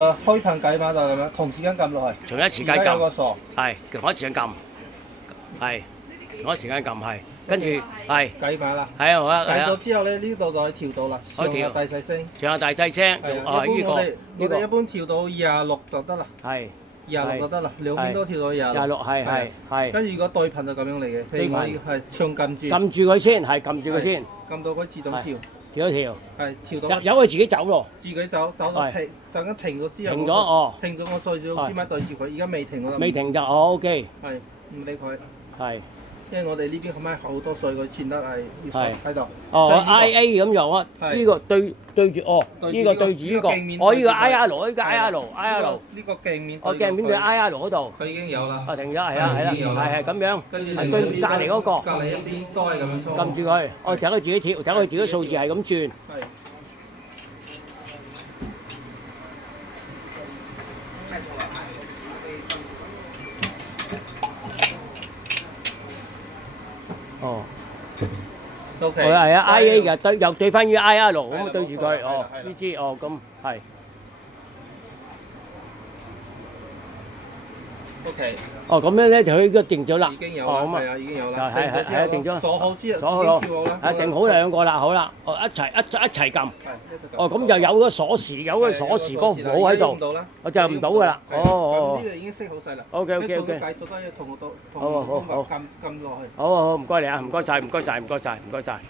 開噴計碼就咁樣，同時間撳落去。同一時間而家有個撳，鎖，係同一時間撳，係同一時間撳係，跟住係計碼啦。係啊，好啊，係計咗啊，之後咧，呢度就可以調到啦，可以調上下大細聲。上下大細聲，係啊，哦呢個一般我哋呢個一般調到26就得啦，係26就得啦，兩邊都調到廿26。六係係係，跟住如果對頻就咁樣嚟嘅，譬如我係長撳住，撳住佢先，係撳住佢先，撳到佢自動調，調一調，係調到由佢自己走咯，自己走到停，陣間停咗之後，停咗哦，停咗我再用支咪對住佢，而家未停我就未停就哦 OK，係唔理佢，係因為我哋呢邊後尾好多水，佢潛得係要鎖喺度。哦 IA 咁就啊，係呢個對住哦，呢個對住呢個，哦呢個 IR 呢個 IR 呢個鏡面，我鏡面對 IR 嗰度，佢已經有啦。啊停咗係啦係啦，係咁樣，跟住係對隔離嗰個，隔離一邊都係咁樣搓。撳住佢，哦等佢自己跳，等佢自己數字係咁轉。係。哦， OK。係啊，IA 嘅對又對翻於 IR 咁對住佢，哦呢支哦咁係。OK。哦咁樣咧就佢已經定咗啦。已經有啦，係啊，已經有啦。係定咗。鎖好之後，鎖好咯。跳好啦。係定好兩個啦，好啦，哦一齊撳。係一齊撳。哦咁就有個鎖匙，有個鎖匙嗰個符號喺度。我就唔到㗎啦。哦。呢度已經識好晒啦。OK。計數都要同我到，同我撳落去。好，唔該你啊，唔該晒。